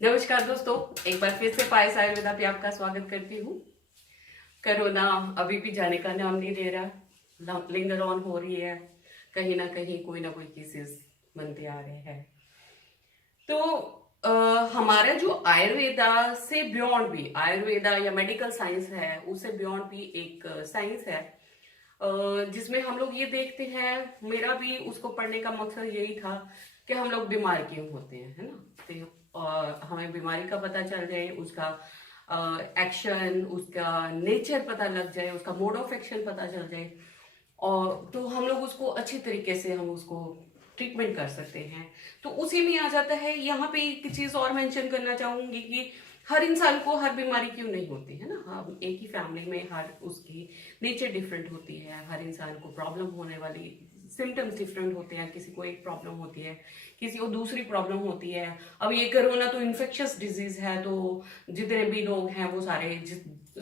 नमस्कार दोस्तों, एक बार फिर से पायस आयुर्वेदा पे आपका स्वागत करती हूँ। कोरोना अभी भी जाने का नाम नहीं ले रहा, लिंगर ऑन हो रही है। कहीं ना कहीं कोई ना कोई केसेस बनते आ रहे हैं। तो हमारा जो आयुर्वेदा से बियॉन्ड भी, आयुर्वेदा या मेडिकल साइंस है, उससे बियॉन्ड भी एक साइंस है जिसमें हम लोग ये देखते हैं। मेरा भी उसको पढ़ने का मकसद यही था कि हम लोग बीमार क्यों होते हैं, है ना। तो हमें बीमारी का पता चल जाए, उसका एक्शन, उसका नेचर पता लग जाए, उसका मोड ऑफ एक्शन पता चल जाए, और तो हम लोग उसको अच्छी तरीके से हम उसको ट्रीटमेंट कर सकते हैं। तो उसी में आ जाता है। यहाँ पे एक चीज और मेंशन करना चाहूंगी कि हर इंसान को हर बीमारी क्यों नहीं होती है ना। हम एक ही फैमिली में, हर उसकी नेचर डिफरेंट होती है, हर इंसान को प्रॉब्लम होने वाली सिम्टम्स डिफरेंट होते हैं। किसी को एक प्रॉब्लम होती है, किसी को दूसरी प्रॉब्लम होती है। अब ये कोरोना तो इन्फेक्शियस डिजीज है, तो जितने भी लोग हैं वो सारे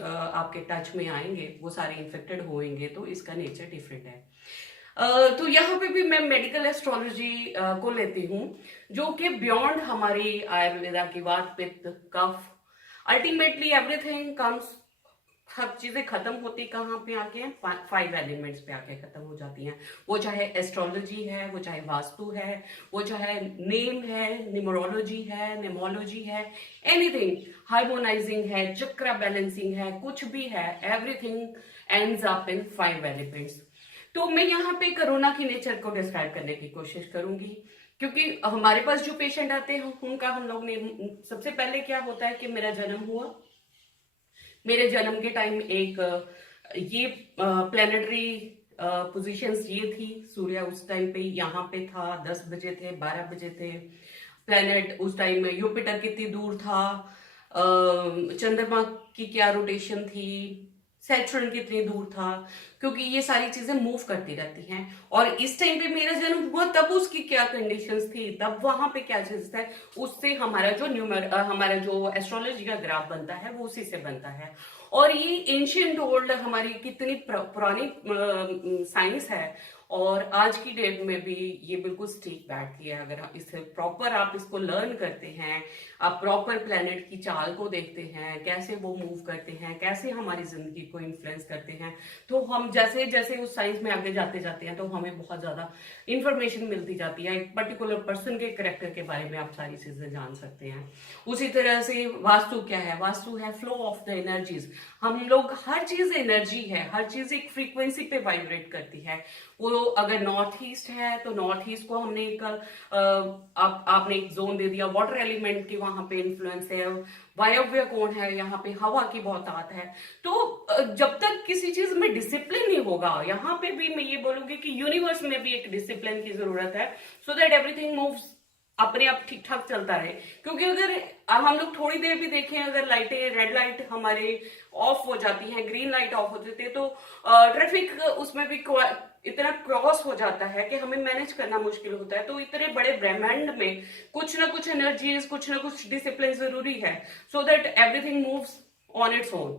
आपके टच में आएंगे, वो सारे इन्फेक्टेड होंगे, तो इसका नेचर डिफरेंट है। तो यहाँ पे भी मैं मेडिकल एस्ट्रोलॉजी को लेती हूँ, जो कि बियॉन्ड हमारी आयुर्वेदा की वात पित्त कफ, अल्टीमेटली एवरीथिंग कम्स। सब चीजें खत्म होती कहाँ पे आके हैं, 5 एलिमेंट्स पे आके खत्म हो जाती हैं। वो चाहे एस्ट्रोलॉजी है, वो चाहे वास्तु है, वो चाहे नेम है, न्यूमरोलॉजी है, नेमोलॉजी है, एनीथिंग, हार्मोनाइजिंग है, चक्रा बैलेंसिंग है, कुछ भी है, everything ends up in 5 elements. तो मैं यहाँ पे कोरोना की नेचर को डिस्क्राइब करने की कोशिश करूंगी, क्योंकि हमारे पास जो पेशेंट आते हैं उनका हम लोग ने सबसे पहले क्या होता है कि मेरा जन्म हुआ। मेरे जन्म के टाइम एक ये प्लेनेटरी पोजीशंस ये थी। सूर्य उस टाइम पे यहाँ पे था, 10 बजे थे, 12 बजे थे। प्लेनेट उस टाइम में यूपिटर कितनी दूर था, चंद्रमा की क्या रोटेशन थी, सैटर्न कितनी दूर था, क्योंकि ये सारी चीजें मूव करती रहती हैं। और इस टाइम पे मेरा जन्म हुआ तब उसकी क्या कंडीशंस थी, तब वहां पे क्या चीज है, उससे हमारा जो हमारा जो एस्ट्रोलॉजी का ग्राफ बनता है वो उसी से बनता है। और ये एंशियंट ओल्ड हमारी कितनी पुरानी साइंस है, और आज की डेट में भी ये बिल्कुल स्टिक बैठती है। अगर इसे प्रॉपर आप इसको लर्न करते हैं, आप प्रॉपर प्लेनेट की चाल को देखते हैं, कैसे वो मूव करते हैं, कैसे हमारी जिंदगी को इन्फ्लुएंस करते हैं, तो हम जैसे जैसे उस साइंस में आगे जाते जाते हैं तो हमें बहुत ज्यादा इंफॉर्मेशन मिलती जाती है। एक पर्टिकुलर पर्सन के कैरेक्टर के बारे में आप सारी चीजें जान सकते हैं। उसी तरह से वास्तु क्या है, वास्तु है फ्लो ऑफ द एनर्जीज। हम लोग, हर चीज एनर्जी है, हर चीज एक फ्रीक्वेंसी पे वाइब्रेट करती है। वो अगर नॉर्थ ईस्ट है तो नॉर्थ ईस्ट को हमने एक आपने एक जोन दे दिया, वाटर एलिमेंट की वहां पे इन्फ्लुएंस है। वायव्य कौन है, यहाँ पे हवा की बहुत आत है। तो जब तक किसी चीज में डिसिप्लिन नहीं होगा, यहाँ पे भी मैं ये बोलूंगी कि यूनिवर्स में भी एक डिसिप्लिन की जरूरत है, सो दैट एवरीथिंग मूव्स अपने आप ठीक ठाक चलता रहे। क्योंकि अगर हम लोग थोड़ी देर भी देखें, अगर लाइटें, रेड लाइट हमारे ऑफ हो जाती हैं, ग्रीन लाइट ऑफ हो जाती है, तो ट्रैफिक उसमें भी इतना क्रॉस हो जाता है कि हमें मैनेज करना मुश्किल होता है। तो इतने बड़े ब्रह्मांड में कुछ ना कुछ एनर्जीज, कुछ ना कुछ डिसिप्लिन जरूरी है, so that everything moves on its own.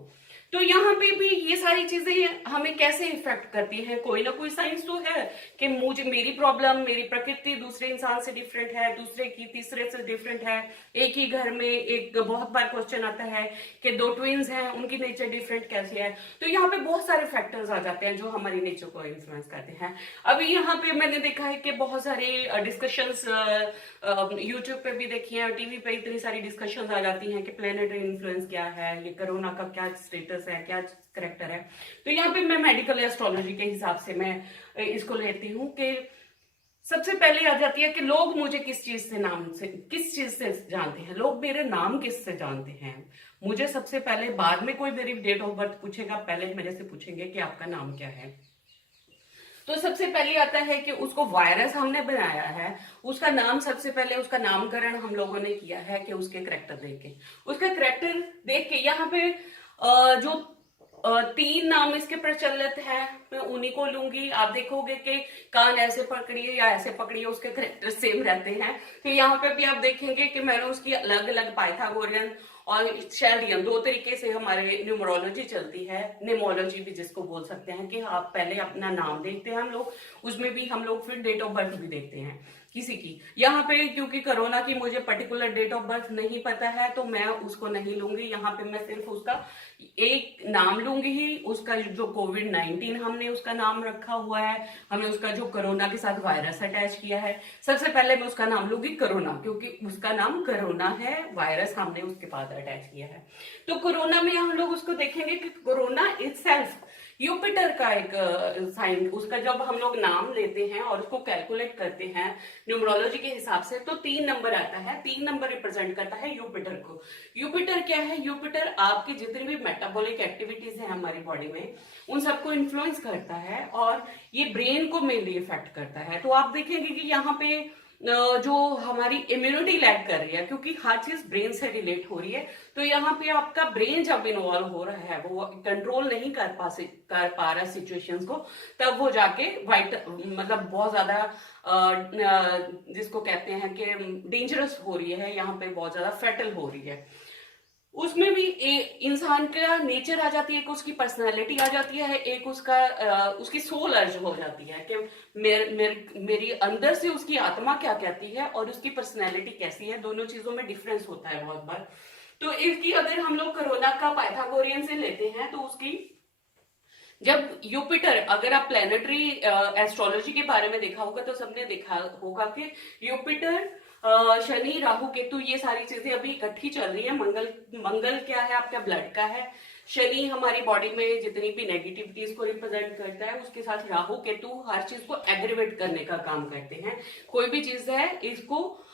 तो यहाँ पे भी ये सारी चीजें हमें कैसे इफेक्ट करती हैं, कोई ना कोई साइंस तो है कि मुझे, मेरी प्रॉब्लम, मेरी प्रकृति दूसरे इंसान से डिफरेंट है, दूसरे की तीसरे से डिफरेंट है। एक ही घर में एक बहुत बार क्वेश्चन आता है कि 2 ट्विंस हैं, उनकी नेचर डिफरेंट कैसे है। तो यहाँ पे बहुत सारे फैक्टर्स आ जाते हैं जो हमारी नेचर को इन्फ्लुएंस करते हैं। अभी यहाँ पे मैंने देखा है कि बहुत सारे डिस्कशंस यूट्यूब पे भी देखी है, टीवी पे इतनी सारी डिस्कशंस आ जाती हैं कि प्लेनेटरी इन्फ्लुएंस क्या है, ये कोरोना का क्या स्टेटस है, क्या करेक्टर है। तो यहाँ पे मैं मेडिकल एस्ट्रोलॉजी के हिसाब से मैं इसको लेती हूँ कि सबसे पहले आ जाती है कि लोग मुझे किस चीज से जानते हैं, लोग मेरे नाम किस से जानते हैं। मुझे सबसे पहले, बाद में कोई मेरी डेट ऑफ बर्थ पूछेगा, पहले मेरे से पूछेंगे कि आपका नाम क्या है। तो सबसे पहले आता है कि उसको वायरस हमने बनाया है, उसका नाम, सबसे पहले उसका नामकरण हम लोगों ने किया है कि उसके करेक्टर देख के, उसका करेक्टर देख के यहाँ पे जो तीन नाम इसके प्रचलित है, मैं उन्हीं को लूंगी। आप देखोगे कि कान ऐसे पकड़िए या ऐसे पकड़िए, उसके करेक्टर सेम रहते हैं। तो यहाँ पे भी आप देखेंगे कि मैंने उसकी अलग अलग पाइथागोरियन और शेल्डियन दो तरीके से हमारे न्यूमरोलॉजी चलती है, निमोलॉजी भी जिसको बोल सकते हैं, कि आप पहले अपना नाम देखते हैं हम लोग, उसमें भी हम लोग फिर डेट ऑफ बर्थ भी देखते हैं किसी की। यहाँ पे क्योंकि कोरोना की मुझे पर्टिकुलर डेट ऑफ बर्थ नहीं पता है तो मैं उसको नहीं लूंगी। यहाँ पे मैं सिर्फ उसका एक नाम लूंगी ही, उसका जो कोविड-19 हमने उसका नाम रखा हुआ है, हमें उसका जो कोरोना के साथ वायरस अटैच किया है, सबसे पहले मैं उसका नाम लूंगी कोरोना, क्योंकि उसका नाम कोरोना है, वायरस हमने उसके बाद अटैच किया है। तो कोरोना में हम लोग उसको देखेंगे कि कोरोना इटसेल्फ यूपिटर का एक साइन, उसका जब हम लोग नाम लेते हैं और उसको कैलकुलेट करते हैं न्यूमरोलॉजी के हिसाब से, तो 3 नंबर आता है। 3 नंबर रिप्रेजेंट करता है यूपिटर को। यूपिटर क्या है? यूपिटर आपकी जितनी भी मेटाबॉलिक एक्टिविटीज है हमारी बॉडी में, उन सबको इन्फ्लुएंस करता है और ये ब्रेन को मेनली इफेक्ट करता है। तो आप देखेंगे कि यहाँ पे जो हमारी इम्यूनिटी लैग कर रही है, क्योंकि हर चीज ब्रेन से रिलेट हो रही है, तो यहाँ पे आपका ब्रेन जब इन्वॉल्व हो रहा है, वो कंट्रोल नहीं कर पा रहा सिचुएशंस को, तब वो जाके मतलब बहुत ज्यादा जिसको कहते हैं कि डेंजरस हो रही है, यहाँ पे बहुत ज्यादा फैटल हो रही है। उसमें भी इंसान का नेचर आ जाती है, एक उसकी पर्सनालिटी आ जाती है, एक उसकी सोल अर्ज हो जाती है कि मेरी अंदर से उसकी आत्मा क्या कहती है और उसकी पर्सनालिटी कैसी है। दोनों चीजों में डिफरेंस होता है बहुत बार। तो इसकी अगर हम लोग कोरोना का पाइथागोरियन से लेते हैं, तो उसकी जब यूपिटर, अगर आप प्लेनेटरी एस्ट्रोलॉजी के बारे में देखा होगा तो सबने देखा होगा कि यूपिटर, शनि, राहु, केतु, ये सारी चीजें अभी इकट्ठी चल रही है। मंगल क्या है? आपका ब्लड का है। शनि हमारी बॉडी में जितनी भी नेगेटिविटीज को रिप्रेजेंट करता है, उसके साथ राहु केतु हर चीज को एग्रीवेट करने का काम करते हैं। कोई भी चीज है इसको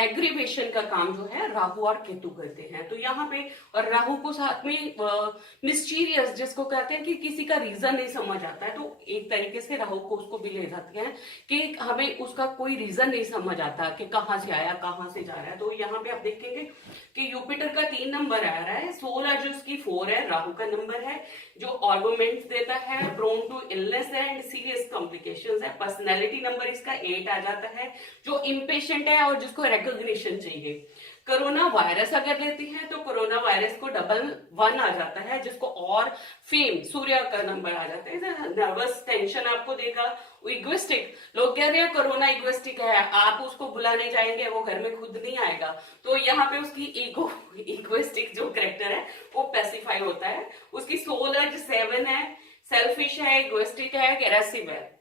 एग्रीवेशन का काम जो है राहु और केतु करते हैं। तो यहाँ पे और राहु को साथ में मिस्टीरियस, जिसको कहते हैं कि किसी का रीजन नहीं समझ आता है, तो एक तरीके से राहु को उसको भी ले जाती है कि हमें उसका कोई रीजन नहीं समझ आता कि कहाँ से आया कहाँ से जा रहा है। तो यहाँ पे आप देखेंगे कि यूपिटर का 3 नंबर आ रहा है, 16 जो उसकी 4 है, राहु का नंबर है, जो आर्गुमेंट्स देता है, prone to illness and serious complications है। पर्सनैलिटी नंबर इसका 8 आ जाता है, जो इम्पेशेंट है और जिसको रिकॉग्निशन चाहिए। कोरोना वायरस अगर लेती है तो कोरोना वायरस को 111 आ जाता है, जिसको और फेम, सूर्य का नंबर आ जाता है। नर्वस टेंशन आपको देगा। इगोइस्टिक, लोग कह रहे हैं कोरोना इगोइस्टिक है, आप उसको बुलाने जाएंगे वो घर में खुद नहीं आएगा, तो यहाँ पे उसकी इगोइस्टिक जो कैरेक्टर है वो पैसिफाई होता है। उसकी सोल अर्ज 7 है, सेल्फिश है, इगोइस्टिक है, एग्रेसिव है।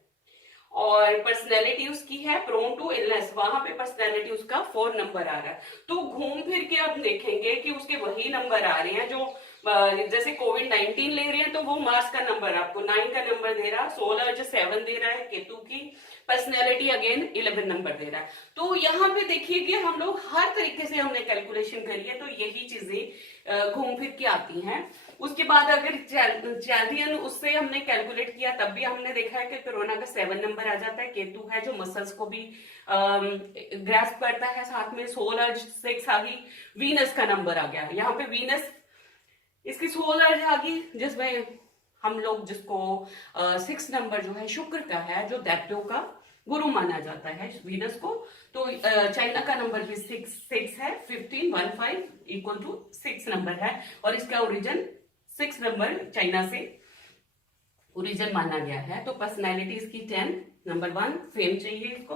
और पर्सनैलिटी उसकी है प्रोन टू इलनेस, वहां पे पर्सनैलिटी उसका 4 नंबर आ रहा है। तो घूम फिर के आप देखेंगे कि उसके वही नंबर आ रहे हैं जो जैसे कोविड-19 ले रहे हैं, तो वो मार्स का नंबर आपको 9 का नंबर दे रहा, 16 जो 7 दे रहा है केतु की, पर्सनैलिटी अगेन 11 नंबर दे रहा है। तो यहाँ पे देखिए कि हम लोग हर तरीके से हमने कैलकुलेशन करी है, तो यही चीजें घूम फिर के आती हैं। उसके बाद अगर चैल्डियन उससे हमने कैलकुलेट किया, तब भी हमने देखा है कि कोरोना का 7 नंबर आ जाता है। केतु है जो मसल्स को भी ग्रैस्प करता है, साथ में 16 6 आ गई, वीनस का नंबर आ गया। यहाँ पे वीनस इसकी 16 आ गई, जिसमें हम लोग जिसको 6 नंबर जो है शुक्र का है, जो दैत्यों का गुरु माना जाता है वीनस को। तो चाइना का नंबर भी 6 है, 15 इक्वल टू 6 नंबर है, और इसका ओरिजिन 6 नंबर चाइना से ओरिजिन माना गया है। तो पर्सनैलिटी इसकी 10 नंबर 1 फेम चाहिए इसको।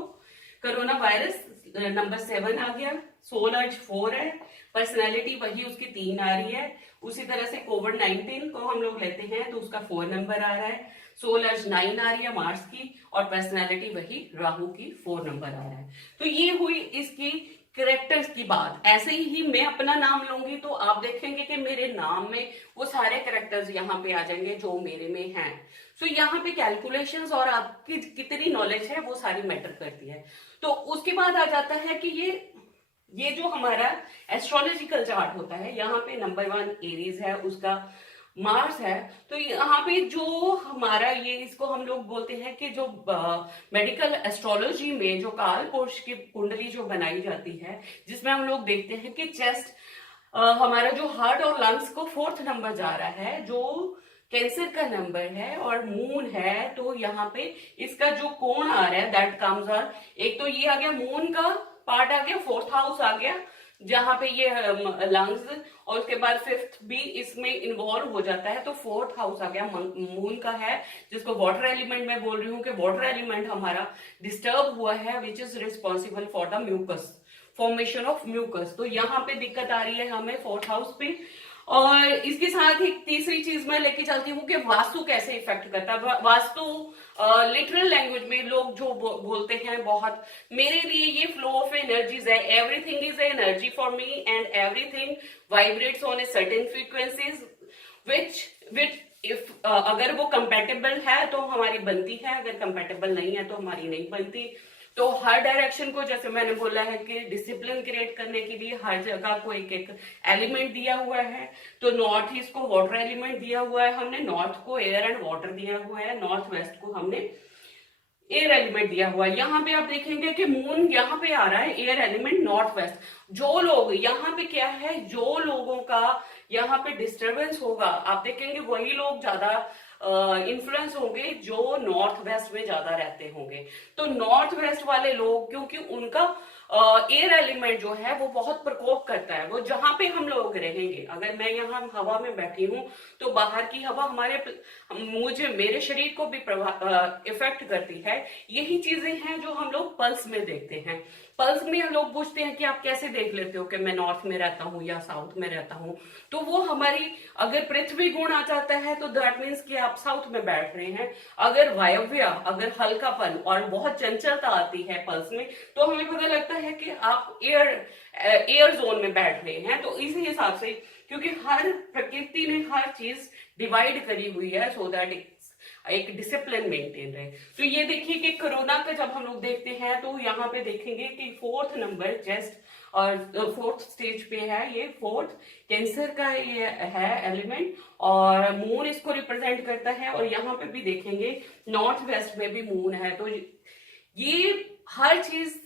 कोरोना वायरस नंबर 7 आ गया, सोल अर्ज 4 है, पर्सनैलिटी वही उसकी 3 आ रही है। उसी तरह से कोविड-19 को हम लोग लेते हैं तो उसका 4 नंबर आ रहा है, सोल अर्ज 9 आ रही है मार्स की, और पर्सनैलिटी वही राहु की 4 नंबर आ रहा है। तो ये हुई इसकी कैरेक्टर्स की बात। ऐसे ही मैं अपना नाम लूंगी तो आप देखेंगे कि मेरे नाम में वो सारे कैरेक्टर्स यहाँ पे आ जाएंगे जो मेरे में हैं। सो यहाँ पे कैलकुलेशंस और आपकी कितनी नॉलेज है वो सारी मैटर करती है। तो उसके बाद आ जाता है कि ये जो हमारा एस्ट्रोलॉजिकल चार्ट होता है, यहाँ पे नंबर 1 एरीज है, उसका मार्स है। तो यहाँ पे जो हमारा ये इसको हम लोग बोलते हैं कि जो मेडिकल एस्ट्रोलॉजी में जो काल पुरुष की कुंडली जो बनाई जाती है, जिसमें हम लोग देखते हैं कि चेस्ट हमारा जो हार्ट और लंग्स को 4th नंबर जा रहा है, जो कैंसर का नंबर है और मून है, तो यहाँ पे इसका जो कोण आ रहा है दैट कम्स ऑन, एक तो ये आ गया मून का पार्ट आ गया, फोर्थ हाउस आ गया जहां पे ये लंग्स, और उसके बाद फिफ्थ भी इसमें इन्वॉल्व हो जाता है, तो फोर्थ हाउस आ गया मून का है, जिसको वाटर एलिमेंट मैं बोल रही हूँ कि वाटर एलिमेंट हमारा डिस्टर्ब हुआ है, which is responsible for the mucus, formation of mucus. तो यहाँ पे दिक्कत आ रही है हमें फोर्थ हाउस पे। और इसके साथ ही तीसरी चीज मैं लेके चलती हूँ कि वास्तु कैसे इफेक्ट करता है। वास्तु लिटरल लैंग्वेज में लोग जो बोलते हैं बहुत, मेरे लिए ये फ्लो ऑफ एनर्जीज है, everything is energy for me and everything vibrates on a certain frequencies which if अगर वो कंपेटेबल है तो हमारी बनती है, अगर कंपेटेबल नहीं है तो हमारी नहीं बनती। तो हर डायरेक्शन को, जैसे मैंने बोला है कि डिसिप्लिन क्रिएट करने के लिए हर जगह को एक एक एलिमेंट दिया हुआ है। तो नॉर्थ ईस्ट को वाटर एलिमेंट दिया हुआ है हमने, नॉर्थ को एयर एंड वाटर दिया हुआ है, नॉर्थ वेस्ट को हमने एयर एलिमेंट दिया हुआ है। यहाँ पे आप देखेंगे कि मून यहाँ पे आ रहा है एयर एलिमेंट नॉर्थ वेस्ट। जो लोग यहाँ पे क्या है, जो लोगों का यहाँ पे डिस्टरबेंस होगा, आप देखेंगे वही लोग ज्यादा इन्फ्लुएंस होंगे जो नॉर्थ वेस्ट में ज्यादा रहते होंगे। तो नॉर्थ वेस्ट वाले लोग, क्योंकि उनका एयर एलिमेंट जो है वो बहुत प्रकोप करता है, वो जहां पे हम लोग रहेंगे, अगर मैं यहाँ हवा में बैठी हूँ तो बाहर की हवा मुझे मेरे शरीर को भी इफेक्ट करती है। यही चीजें हैं जो हम लोग पल्स में देखते हैं। पल्स में हम लोग पूछते हैं कि आप कैसे देख लेते हो कि मैं नॉर्थ में रहता हूँ या साउथ में रहता हूँ, तो वो हमारी, अगर पृथ्वी गुण आ जाता है तो दैट मीन्स कि आप साउथ में बैठ रहे हैं। अगर वायव्य, अगर हल्कापन और बहुत चंचलता आती है पल्स में, तो हमें पता लगता है कि आप एयर जोन में बैठ रहे हैं। तो इसी हिसाब से, क्योंकि हर प्रकृति ने हर चीज डिवाइड करी हुई है सो दैट एक डिसिप्लिन मेंटेन रहे। तो ये देखिए कि कोरोना का जब हम लोग देखते हैं तो यहाँ पे देखेंगे कि फोर्थ नंबर चेस्ट और फोर्थ स्टेज पे है, ये फोर्थ कैंसर का ये है एलिमेंट, और मून इसको रिप्रेजेंट करता है। और यहाँ पे भी देखेंगे नॉर्थ वेस्ट में भी मून है। तो ये हर चीज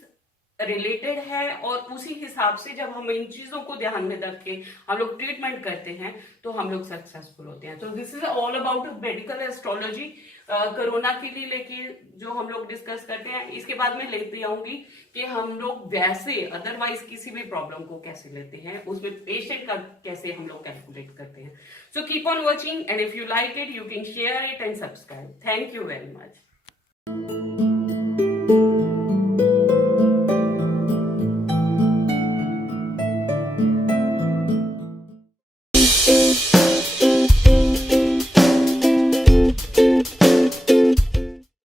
रिलेटेड है, और उसी हिसाब से जब हम इन चीजों को ध्यान में रख के हम लोग ट्रीटमेंट करते हैं तो हम लोग सक्सेसफुल होते हैं। तो this is all about medical astrology corona के लिए लेके जो हम लोग डिस्कस करते हैं। इसके बाद में लेती आऊंगी कि हम लोग वैसे अदरवाइज किसी भी प्रॉब्लम को कैसे लेते हैं, उसमें पेशेंट का कैसे हम लोग कैलकुलेट करते हैं। So keep on watching and if you like it you can share it and subscribe. Thank you very much.